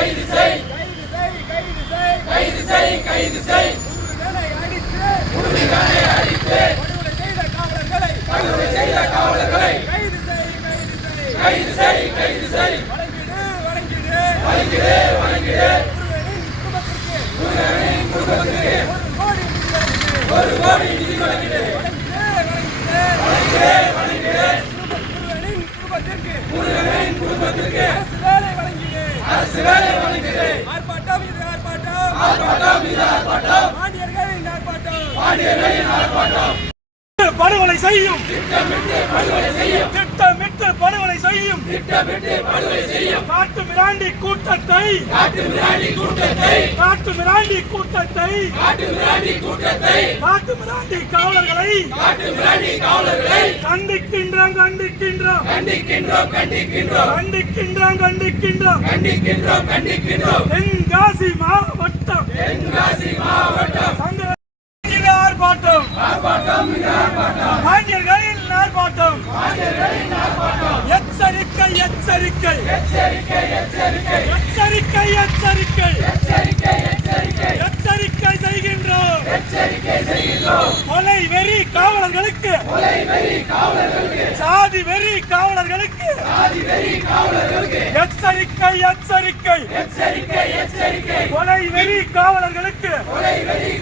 கைது செய். கைது செய் கைது செய். முருகனை அடித்து படுகொலை செய்த குடும்பத்திற்கு. அரசு வேலை வழங்கிடு. ஆர்ப்பாட்டம் இது ஆர்ப்பாட்டம். ஆர்ப்பாட்டம் இது ஆர்ப்பாட்டம். பாண்டியர்களின் ஆர்ப்பாட்டம். பாண்டியர்களின் ஆர்ப்பாட்டம். படுகொலை செய்யும். திட்டமிட்டு படுகொலை செய்யும். திட்டமிட்டு படுகொலை செய்யும். காட்டு மிராண்டி கூட்டத்தை. காட்டு மிராண்டி கூட்டத்தை. காட்டு மிராண்டி கூட்டத்தை. காட்டு மிராண்டி கூட்டத்தை. காட்டு மிராண்டி காவலர்களை. காட்டு மிராண்டி காவலர்களை. கண்டிக்கின்றோம் கண்டிக்கின்றோம். கண்டிக்கின்றோம் கண்டிக்கின்றோம். கண்டிக்கின்றோம் கண்டிக்கின்றோம். கண்டிக்கின்றோம் கண்டிக்கின்றோம். தென்காசி மாவட்டம். தென்காசி மாவட்டம். சங்க ஆர்ப்பாட்டம். ஆர்ப்பாட்டம் ஆர்ப்பாட்டம். ஆர்ப்பாட்டம். ஆர்ப்பாட்டம் எச்சரிக்கை. எச்சரிக்கை எச்சரிக்கை. எச்சரிக்கை எச்சரிக்கை எச்சரிக்கை எச்சரிக்கை எச்சரிக்கை செய்கின்றோம். எச்சரிக்கை செய்கின்றோம் கொலை வெறி காவலர்களுக்கு. கொலை வெறி காவலர்களுக்கு சாதி வெறி காவலர்களுக்கு. சாதி வெறி காவலர்களுக்கு எச்சரிக்கை எச்சரிக்கை. எச்சரிக்கை எச்சரிக்கை கொலை வெறி காவலர்களுக்கு. கொலை வெறி